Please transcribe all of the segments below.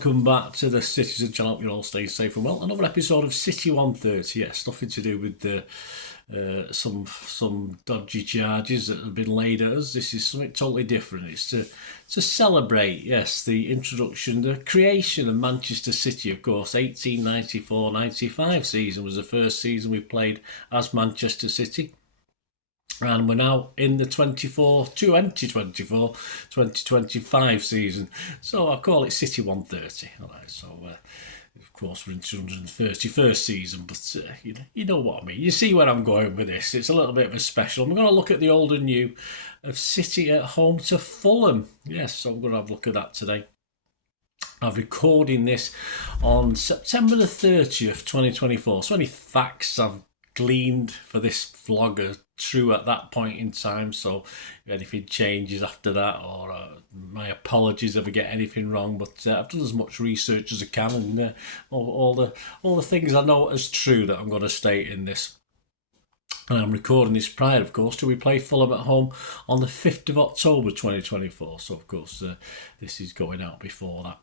welcome back to the Citizen channel. You're all staying safe and well. Another episode of CITY130. Yes, nothing to do with some dodgy charges that have been laid at us. This is something totally different. It's to celebrate, yes, the introduction, the creation of Manchester City, of course. 1894-95 season was the first season we played as Manchester City. And we're now in the 2024-2025 season. So I call it CITY130. All right, so of course we're in 231st season, but you know what I mean. You see where I'm going with this. It's a little bit of a special. We're going to look at the old and new of City at home to Fulham. Yes, so we're going to have a look at that today. I'm recording this on September the 30th, 2024. So any facts I've gleaned for this vlog are true at that point in time, so if anything changes after that, or my apologies if I get anything wrong, but I've done as much research as I can, and all the things I know as true that I'm going to state in this. And I'm recording this prior, of course, to we play Fulham at home on the 5th of October 2024, so of course this is going out before that.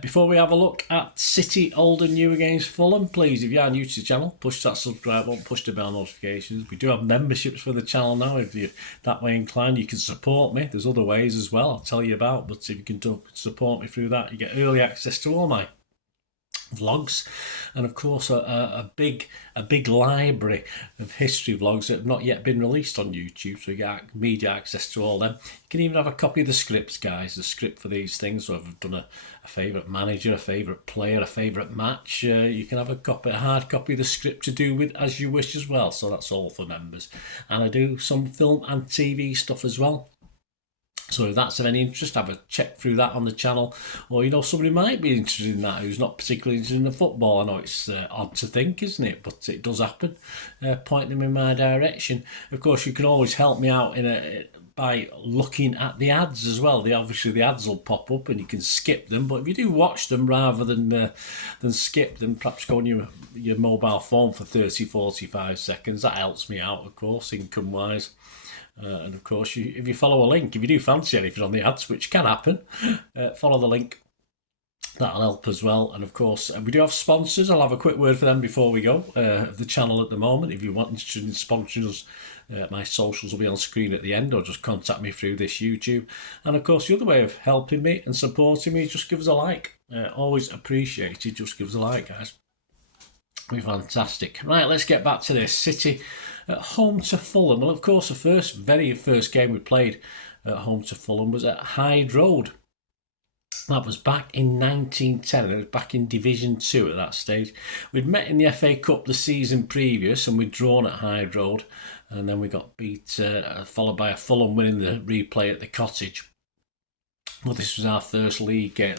Before we have a look at City old and new against Fulham, please, if you are new to the channel, push that subscribe button, push the bell notifications. We do have memberships for the channel now. If you're that way inclined, you can support me. There's other ways as well I'll tell you about, but if you can support me through that, you get early access to all my vlogs, and of course a big library of history vlogs that have not yet been released on YouTube, so you get media access to all them. You can even have a copy of the scripts, guys, the script for these things. So if I've done a favourite manager, a favourite player, a favourite match, you can have a hard copy of the script to do with as you wish as well. So that's all for members. And I do some film and TV stuff as well. So if that's of any interest, have a check through that on the channel. Or, somebody might be interested in that who's not particularly interested in the football. I know it's odd to think, isn't it? But it does happen. Point them in my direction. Of course, you can always help me out by looking at the ads as well. Obviously the ads will pop up and you can skip them. But if you do watch them rather than skip them, perhaps go on your mobile phone for 30-45 seconds. That helps me out, of course, income-wise. And of course, if you follow a link, if you do fancy anything on the ads, which can happen, follow the link. That'll help as well. And of course, we do have sponsors. I'll have a quick word for them before we go. The channel at the moment, if you want interested in sponsoring us, my socials will be on screen at the end, or just contact me through this YouTube. And of course, the other way of helping me and supporting me, just give us a like. Always appreciated. Just give us a like, guys. Be fantastic. Right, let's get back to this. City at home to Fulham. Well, of course, the very first game we played at home to Fulham was at Hyde Road. That was back in 1910. It was back in Division 2 at that stage. We'd met in the FA Cup the season previous, and we'd drawn at Hyde Road, and then we got beat, followed by a Fulham winning the replay at the Cottage. Well, this was our first league game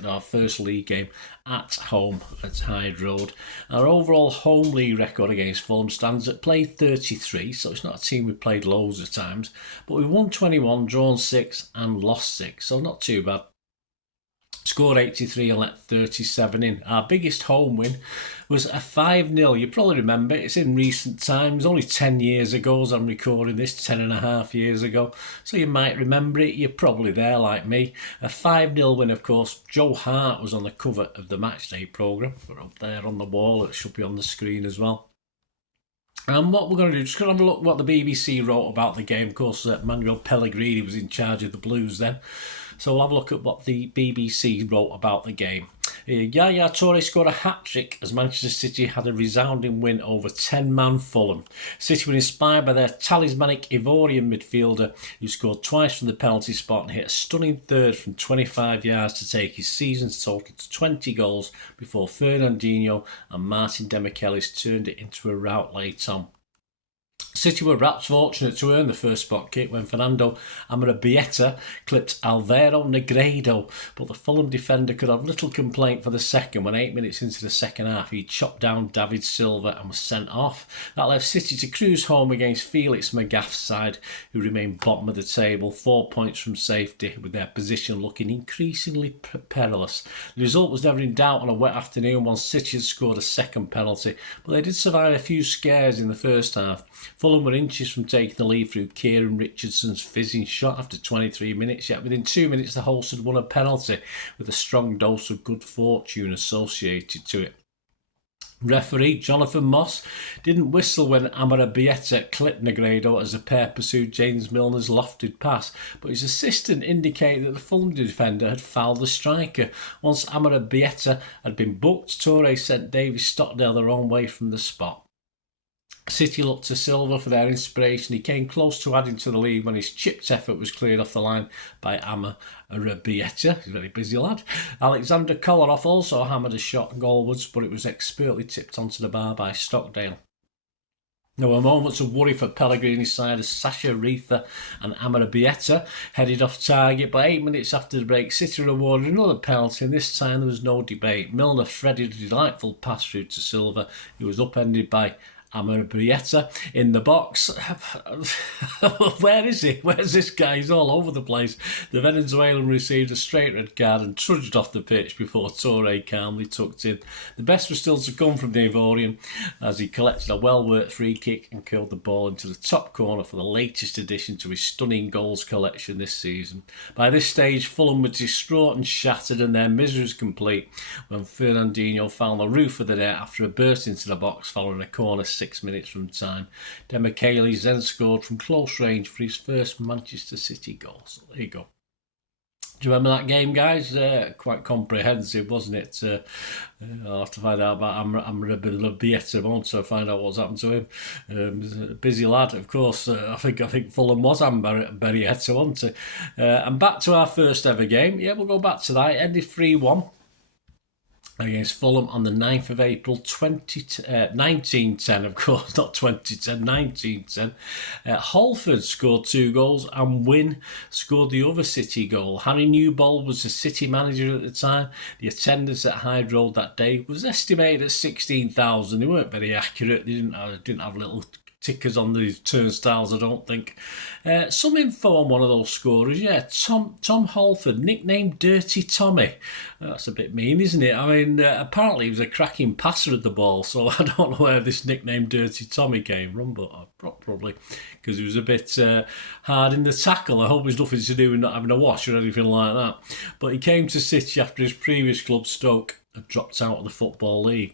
at home at Hyde Road. Our overall home league record against Fulham stands at play 33, so it's not a team we played loads of times, but we won 21, drawn 6 and lost 6, so not too bad. Scored 83 and let 37 in. Our biggest home win was a 5-0. You probably remember, it's in recent times, only 10 years ago as I'm recording this, 10.5 years ago. So you might remember it, you're probably there like me. A 5-0 win, of course. Joe Hart was on the cover of the matchday programme. We're up there on the wall, it should be on the screen as well. And what we're going to do, just going to have a look at what the BBC wrote about the game. Of course, Manuel Pellegrini was in charge of the Blues then. So we'll have a look at what the BBC wrote about the game. Yaya scored a hat-trick as Manchester City had a resounding win over 10-man Fulham. City were inspired by their talismanic Ivorian midfielder who scored twice from the penalty spot and hit a stunning third from 25 yards to take his season's total to 20 goals before Fernandinho and Martin Demichelis turned it into a rout late on. City were perhaps fortunate to earn the first spot kick when Fernando Amorebieta clipped Alvaro Negredo, but the Fulham defender could have little complaint for the second when 8 minutes into the second half he chopped down David Silva and was sent off. That left City to cruise home against Felix Magath's side, who remained bottom of the table, 4 points from safety, with their position looking increasingly perilous. The result was never in doubt on a wet afternoon once City had scored a second penalty, but they did survive a few scares in the first half. Fulham were inches from taking the lead through Kieran Richardson's fizzing shot after 23 minutes, yet within 2 minutes the hosts had won a penalty with a strong dose of good fortune associated to it. Referee Jonathan Moss didn't whistle when Amorebieta clipped Negredo as the pair pursued James Milner's lofted pass, but his assistant indicated that the Fulham defender had fouled the striker. Once Amorebieta had been booked, Toure sent Davy Stockdale the wrong way from the spot. City looked to Silva for their inspiration. He came close to adding to the lead when his chipped effort was cleared off the line by Amorebieta. He's a very busy lad. Alexander Kolarov also hammered a shot goalwards, but it was expertly tipped onto the bar by Stockdale. There were moments of worry for Pellegrini's side as Sasha Reether and Amorebieta headed off target, but 8 minutes after the break, City rewarded another penalty, and this time there was no debate. Milner threaded a delightful pass through to Silva, who was upended by Amorebieta in the box. Where is he? Where's this guy? He's all over the place. The Venezuelan received a straight red card and trudged off the pitch before Toure calmly tucked in. The best was still to come from the Ivorian as he collected a well-worked free kick and curled the ball into the top corner for the latest addition to his stunning goals collection this season. By this stage, Fulham were distraught and shattered, and their misery was complete when Fernandinho found the roof of the net after a burst into the box following a corner 6 minutes from time. Demichelis then scored from close range for his first Manchester City goal. So there you go. Do you remember that game, guys? Quite comprehensive, wasn't it? I'll have to find out about Amorebieta, won't I? Find out what's happened to him. He's a busy lad, of course. I think Fulham was Amorebieta, wasn't it? And back to our first ever game. Yeah, we'll go back to that. It ended 3-1. Against Fulham on the 9th of April 1910, of course, not 2010, 1910. Halford scored 2 goals and Wynne scored the other City goal. Harry Newbold was the City manager at the time. The attendance at Hyde Road that day was estimated at 16,000. They weren't very accurate. They didn't have little tickers on the turnstiles, I don't think. Some info on one of those scorers, yeah. Tom Halford, nicknamed Dirty Tommy. That's a bit mean, isn't it? I mean, apparently he was a cracking passer of the ball, so I don't know where this nickname Dirty Tommy came from, but probably because he was a bit hard in the tackle. I hope it's nothing to do with not having a wash or anything like that. But he came to City after his previous club, Stoke, had dropped out of the Football League.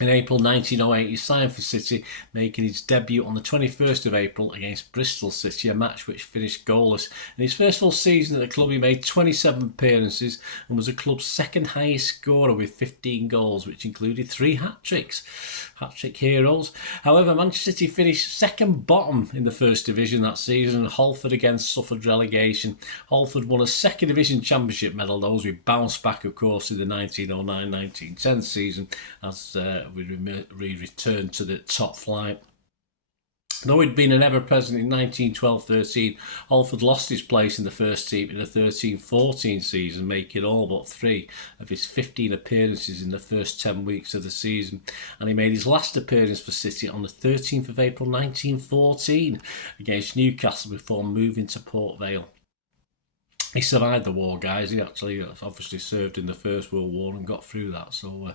In April 1908, he signed for City, making his debut on the 21st of April against Bristol City, a match which finished goalless. In his first full season at the club, he made 27 appearances and was the club's second highest scorer with 15 goals, which included 3 hat-tricks. Hat-trick heroes. However, Manchester City finished second bottom in the First Division that season, and Halford again suffered relegation. Halford won a Second Division Championship medal, those we bounced back, of course, in the 1909-1910 season as we returned to the top flight. Though he'd been an ever-present in 1912-13, Halford lost his place in the first team in the 13-14 season, making all but 3 of his 15 appearances in the first 10 weeks of the season. And he made his last appearance for City on the 13th of April 1914 against Newcastle before moving to Port Vale. He survived the war, guys. He actually obviously served in the First World War and got through that, so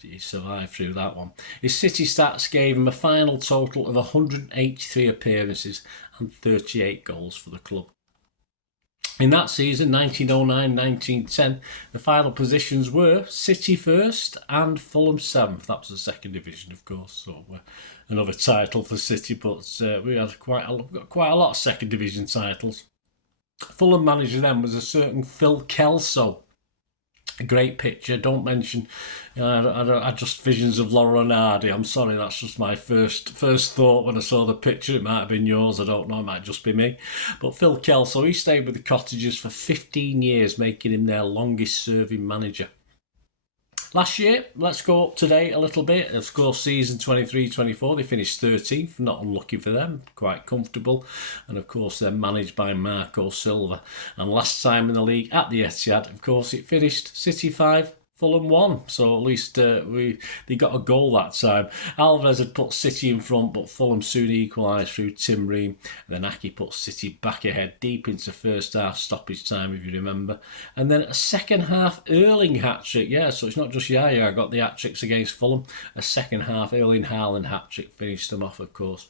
he survived through that one. His City stats gave him a final total of 183 appearances and 38 goals for the club. In that season, 1909-1910, the final positions were City first and Fulham 7th. That was the Second Division, of course, so another title for City, but we had quite a lot of Second Division titles. Fulham manager then was a certain Phil Kelso. A great picture, don't mention. I just visions of Lauren Hardy. I'm sorry, that's just my first thought when I saw the picture. It might have been yours, I don't know, it might just be me. But Phil Kelso, he stayed with the Cottagers for 15 years, making him their longest serving manager. Last year, let's go up to date a little bit. Of course, season 23-24, they finished 13th. Not unlucky for them, quite comfortable. And of course, they're managed by Marco Silva. And last time in the league at the Etihad, of course, it finished City 5, Fulham won, so at least they got a goal that time. Alvarez had put City in front, but Fulham soon equalised through Tim Ream. And then Aki put City back ahead deep into first half stoppage time, if you remember. And then a second half Erling hat-trick, yeah, so it's not just Yaya, I got the hat-tricks against Fulham. A second half Erling Haaland hat-trick finished them off, of course.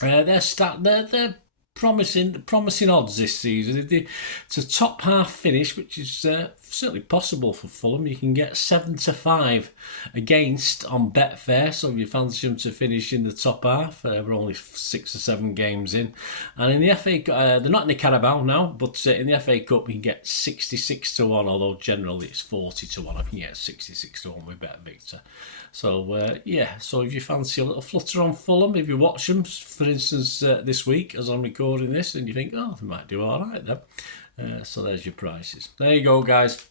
They're promising odds this season. It's a top half finish, which is certainly possible for Fulham. You can get 7-5 against on Betfair, so if you fancy them to finish in the top half, we're only 6 or 7 games in. And in the FA, they're not in the Carabao now, but in the FA Cup you can get 66-1, although generally it's 40-1. I can get 66-1 with Bet Victor. So so if you fancy a little flutter on Fulham, if you watch them, for instance, this week as I'm recording this, and you think, oh, they might do all right then. So there's your prices. There you go, guys.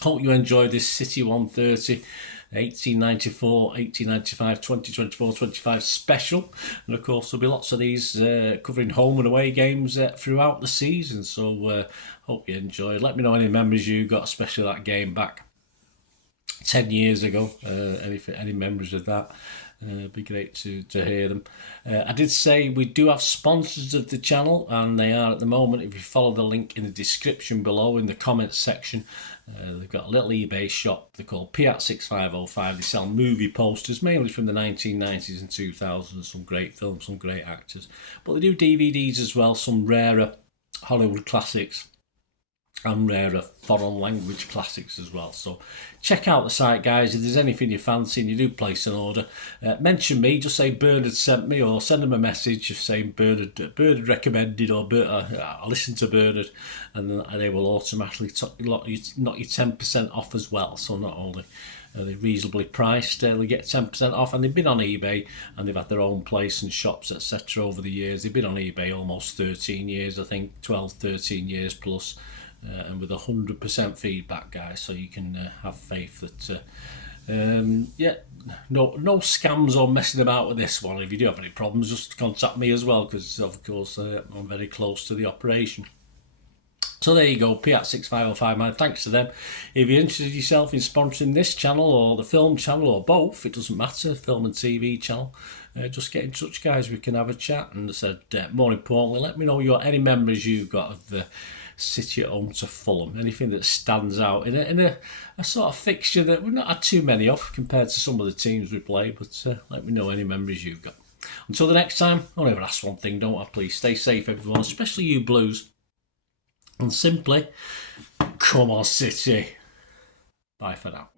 Hope you enjoyed this CITY130 1894, 1895, 2024, 25 special. And of course, there'll be lots of these covering home and away games throughout the season. So hope you enjoyed. Let me know any memories you got, especially that game back 10 years ago. Any memories of that? It'd be great to hear them. I did say we do have sponsors of the channel, and they are at the moment. If you follow the link in the description below in the comments section, they've got a little eBay shop. They're called Piat6505. They sell movie posters, mainly from the 1990s and 2000s. Some great films, some great actors. But they do DVDs as well, some rarer Hollywood classics and rarer foreign language classics as well. So check out the site, guys. If there's anything you fancy and you do place an order, mention me, just say Bernard sent me, or send them a message saying Bernard recommended, or I listened to Bernard, and they will automatically knock you 10% off as well. So not only are they reasonably priced, they get 10% off, and they've been on eBay and they've had their own place and shops, etc. over the years. They've been on eBay almost 13 years, I think, 12, 13 years plus. And with 100% feedback, guys, so you can have faith that no scams or messing about with this one. If you do have any problems, just contact me as well, because of course I'm very close to the operation. So there you go, Piat6505, man. Thanks to them. If you're interested yourself in sponsoring this channel or the film channel or both, it doesn't matter, film and TV channel, just get in touch, guys. We can have a chat. And I said, more importantly, let me know any memories you've got of the City at home to Fulham. Anything that stands out in a sort of fixture that we've not had too many of compared to some of the teams we play. But let me know any memories you've got. Until the next time, I'll never ask one thing, don't I? Please stay safe, everyone, especially you Blues. And simply, come on, City. Bye for now.